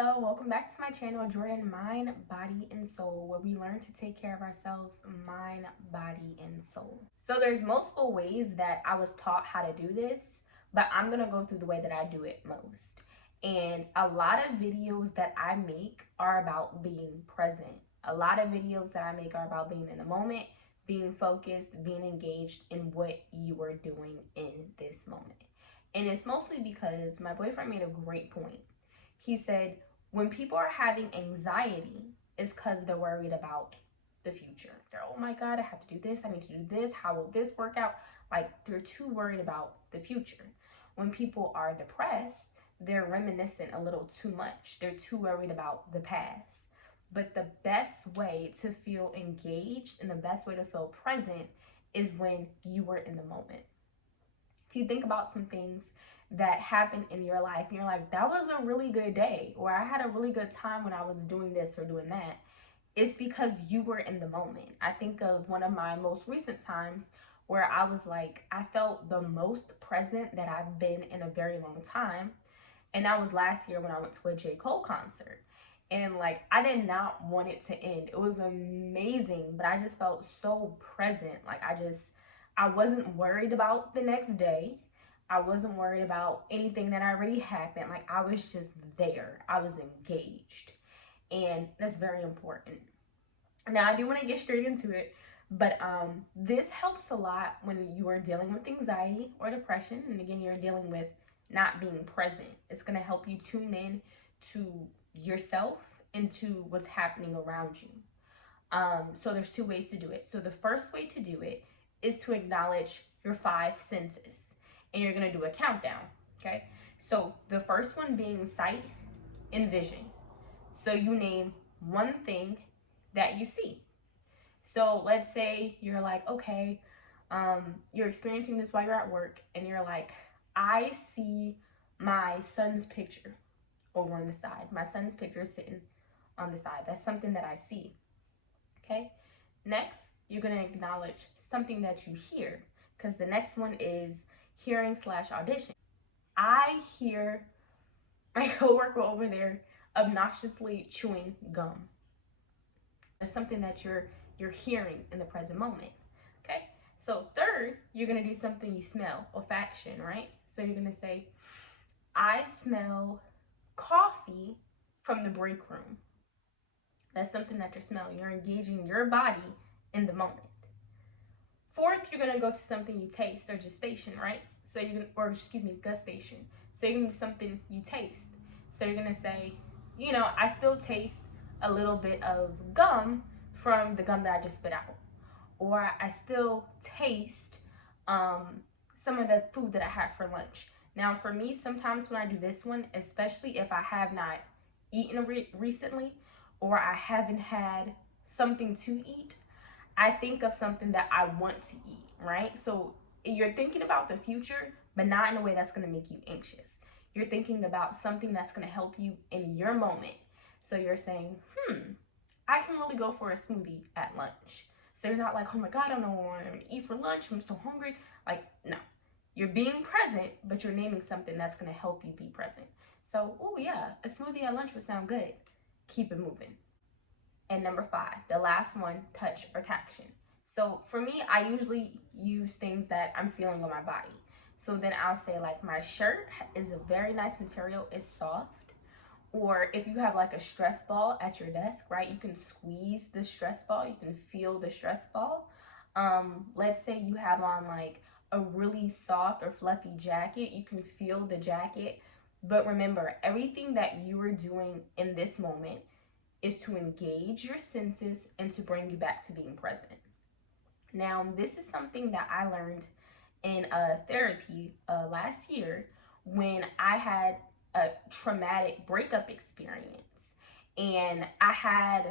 Hello, welcome back to my channel, Jordan Mind, Body, and Soul, where we learn to take care of ourselves, mind, body, and soul. So there's multiple ways that I was taught how to do this, but I'm gonna go through the way that I do it most. And a lot of videos that I make are about being present. A lot of videos that I make are about being in the moment, being focused, being engaged in what you are doing in this moment. And it's mostly because my boyfriend made a great point. He said, when people are having anxiety, it's because they're worried about the future. They're, oh my God, I have to do this. I need to do this. How will this work out? Like, they're too worried about the future. When people are depressed, they're reminiscent a little too much. They're too worried about the past. But the best way to feel engaged and the best way to feel present is when you were in the moment. If you think about some things that happened in your life and you're like, that was a really good day, or I had a really good time when I was doing this or doing that, it's because you were in the moment. I think of one of my most recent times where I was like, I felt the most present that I've been in a very long time. And that was last year when I went to a J. Cole concert. And like, I did not want it to end. It was amazing, but I just felt so present. Like, I wasn't worried about the next day. I wasn't worried about anything that already happened. Like, I was just there. I was engaged. And that's very important. Now, I do want to get straight into it, but this helps a lot when you are dealing with anxiety or depression. And again, you're dealing with not being present. It's going to help you tune in to yourself and to what's happening around you. So there's two ways to do it. So the first way to do it is to acknowledge your five senses. And you're going to do a countdown, okay? So the first one being sight and vision. So you name one thing that you see. So let's say you're like, okay, you're experiencing this while you're at work, and you're like, I see my son's picture over on the side. My son's picture is sitting on the side. That's something that I see, okay? Next, you're going to acknowledge something that you hear, because the next one is hearing / audition. I hear my coworker over there obnoxiously chewing gum. That's something that you're hearing in the present moment. Okay? So third, you're gonna do something you smell, olfaction, right? So you're gonna say, I smell coffee from the break room. That's something that you're smelling. You're engaging your body in the moment. Fourth, you're gonna go to something you taste or gestation, right? So you can, or excuse me, gustation. So you're gonna do something you taste. So you're gonna say, you know, I still taste a little bit of gum from the gum that I just spit out, or I still taste some of the food that I had for lunch. Now, for me, sometimes when I do this one, especially if I have not eaten recently, or I haven't had something to eat, I think of something that I want to eat, right? So you're thinking about the future, but not in a way that's going to make you anxious. You're thinking about something that's going to help you in your moment. So you're saying, I can really go for a smoothie at lunch. So you're not like, oh my God, I don't know what I'm going to eat for lunch. I'm so hungry. Like, no. You're being present, but you're naming something that's going to help you be present. So, oh yeah, a smoothie at lunch would sound good. Keep it moving. And number 5, the last one, touch or taction. So for me, I usually use things that I'm feeling on my body. So then I'll say, like, my shirt is a very nice material, it's soft. Or if you have like a stress ball at your desk, right, you can squeeze the stress ball, you can feel the stress ball. Let's say you have on like a really soft or fluffy jacket, you can feel the jacket. But remember, everything that you are doing in this moment is to engage your senses and to bring you back to being present. Now, this is something that I learned in therapy last year when I had a traumatic breakup experience. And I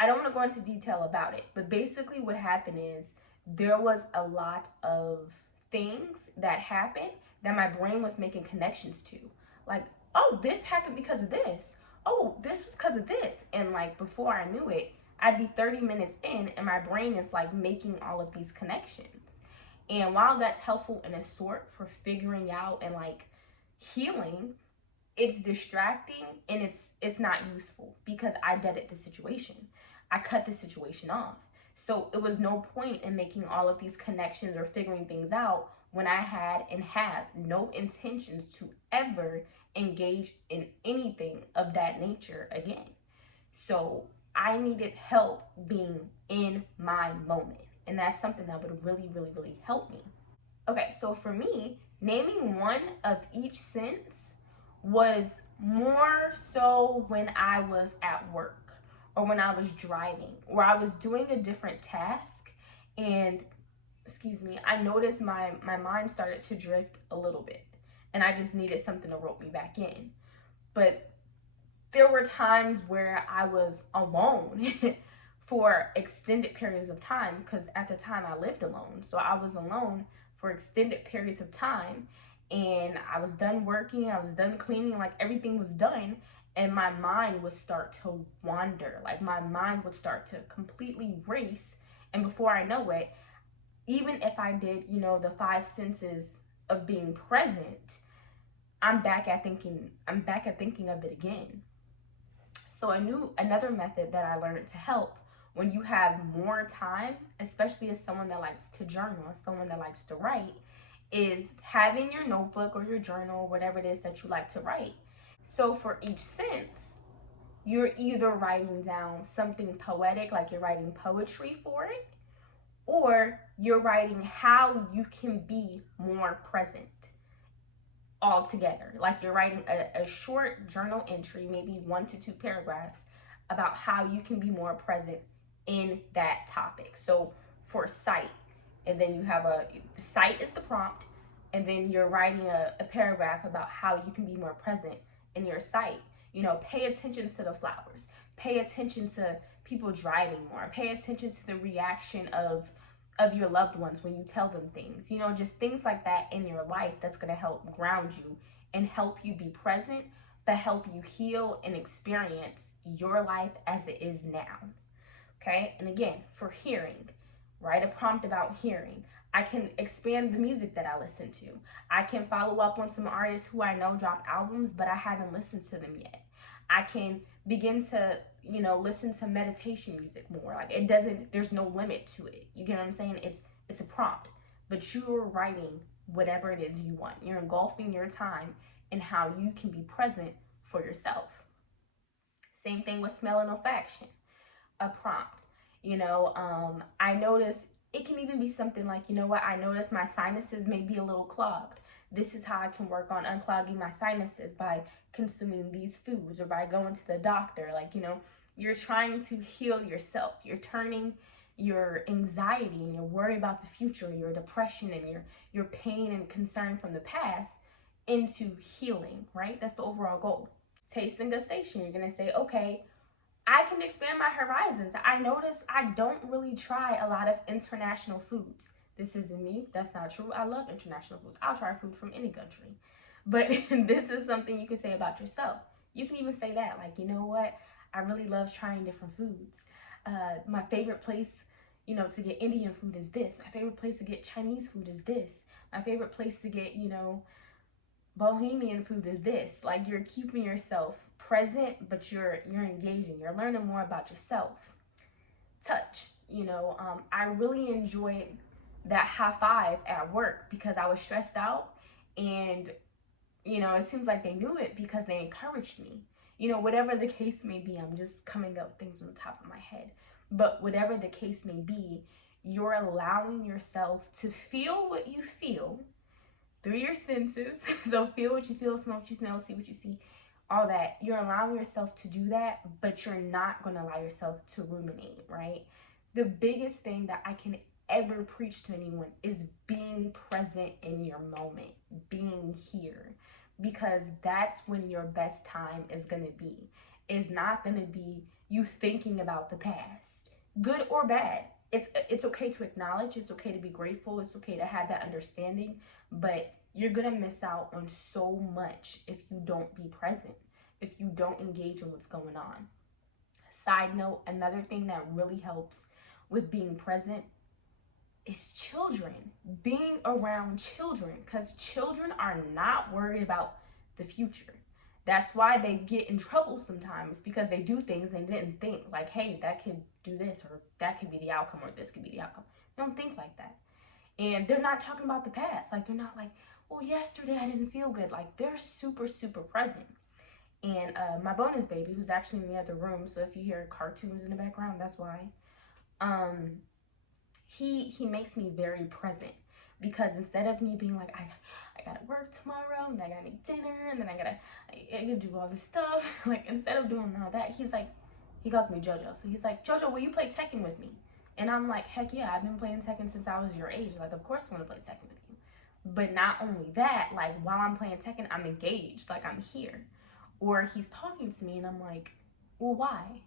don't want to go into detail about it, but basically what happened is there was a lot of things that happened that my brain was making connections to. Like, oh, this happened because of this. Oh, this was because of this. And like before I knew it, I'd be 30 minutes in and my brain is like making all of these connections. And while that's helpful in a sort for figuring out and like healing, it's distracting and it's not useful because I deaded the situation. I cut the situation off. So it was no point in making all of these connections or figuring things out when I had and have no intentions to ever engage in anything of that nature again. So I needed help being in my moment. And that's something that would really, really, really help me. Okay, so for me, naming one of each sense was more so when I was at work or when I was driving or I was doing a different task and excuse me, I noticed my mind started to drift a little bit and I just needed something to rope me back in. But there were times where I was alone for extended periods of time because at the time I lived alone. So I was alone for extended periods of time and I was done working, I was done cleaning, like everything was done. And my mind would start to wander, like my mind would start to completely race. And before I know it, even if I did, the five senses of being present, I'm back at thinking of it again. So another method that I learned to help when you have more time, especially as someone that likes to journal, as someone that likes to write, is having your notebook or your journal, whatever it is that you like to write. So for each sense, you're either writing down something poetic, like you're writing poetry for it, or you're writing how you can be more present all together. Like you're writing a short journal entry, maybe 1 to 2 paragraphs, about how you can be more present in that topic. So for sight, and then you have sight is the prompt, and then you're writing a paragraph about how you can be more present in your sight. Pay attention to the flowers, pay attention to people driving more, pay attention to the reaction of your loved ones when you tell them things, just things like that in your life that's going to help ground you and help you be present, but help you heal and experience your life as it is now. Okay. And again, for hearing, write a prompt about hearing. I can expand the music that I listen to. I can follow up on some artists who I know dropped albums, but I haven't listened to them yet. I can begin to, listen to meditation music more. Like there's no limit to it. You get what I'm saying? It's a prompt, but you're writing whatever it is you want. You're engulfing your time in how you can be present for yourself. Same thing with smell and olfaction. A prompt. I notice it can even be something like, I notice my sinuses may be a little clogged. This is how I can work on unclogging my sinuses by consuming these foods or by going to the doctor. Like, you're trying to heal yourself. You're turning your anxiety and your worry about the future, your depression and your pain and concern from the past into healing, right? That's the overall goal. Taste and gustation. You're going to say, okay, I can expand my horizons. I notice I don't really try a lot of international foods. This isn't me. That's not true. I love international foods. I'll try food from any country. But this is something you can say about yourself. You can even say that, like, you know what? I really love trying different foods. My favorite place, to get Indian food is this. My favorite place to get Chinese food is this. My favorite place to get, Bohemian food is this. Like, you're keeping yourself present, but you're engaging. You're learning more about yourself. Touch. I really enjoyed that high five at work because I was stressed out, and it seems like they knew it because they encouraged me. Whatever the case may be, I'm just coming up things on the top of my head. But whatever the case may be, you're allowing yourself to feel what you feel through your senses. So feel what you feel, smell what you smell, see what you see, all that. You're allowing yourself to do that, but you're not going to allow yourself to ruminate, right? The biggest thing that I can ever preach to anyone is being present in your moment, being here, because that's when your best time is going to be. It's not going to be you thinking about the past, good or bad. It's okay to acknowledge, it's okay to be grateful, it's okay to have that understanding, but you're going to miss out on so much if you don't be present, if you don't engage in what's going on. Side note, another thing that really helps with being present is children, being around children, because children are not worried about the future. That's why they get in trouble sometimes, because they do things they didn't think, like, hey, that could do this, or that could be the outcome, or this could be the outcome. They don't think like that. And they're not talking about the past. Like, they're not like, well, yesterday I didn't feel good. Like, they're super, super present. And my bonus baby, who's actually in the other room, so if you hear cartoons in the background, that's why. Um, he makes me very present, because instead of me being like, I gotta work tomorrow, and I gotta make dinner, and then I gotta do all this stuff, like, instead of doing all that, he's like, he calls me JoJo, so he's like, JoJo, will you play Tekken with me? And I'm like, heck yeah, I've been playing Tekken since I was your age. Like, of course I'm gonna play Tekken with you. But not only that, like, while I'm playing Tekken, I'm engaged, like, I'm here. Or he's talking to me, and I'm like, well, why?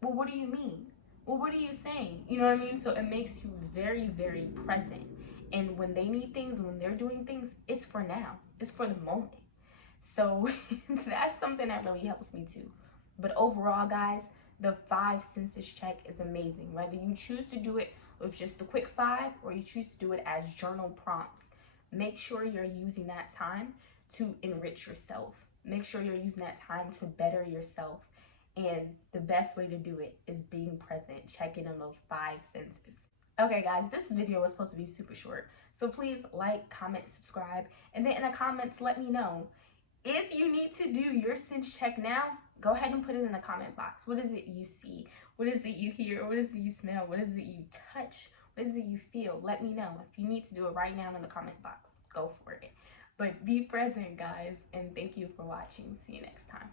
Well, what do you mean? Well, what are you saying? You know what I mean? So it makes you very, very present. And when they need things, when they're doing things, it's for now. It's for the moment. So that's something that really helps me too. But overall, guys, the 5 senses check is amazing. Whether you choose to do it with just the quick 5, or you choose to do it as journal prompts, make sure you're using that time to enrich yourself. Make sure you're using that time to better yourself. And the best way to do it is being present, checking on those 5 senses. Okay, guys, this video was supposed to be super short. So please like, comment, subscribe, and then in the comments, let me know. If you need to do your sense check now, go ahead and put it in the comment box. What is it you see? What is it you hear? What is it you smell? What is it you touch? What is it you feel? Let me know. If you need to do it right now in the comment box, go for it. But be present, guys, and thank you for watching. See you next time.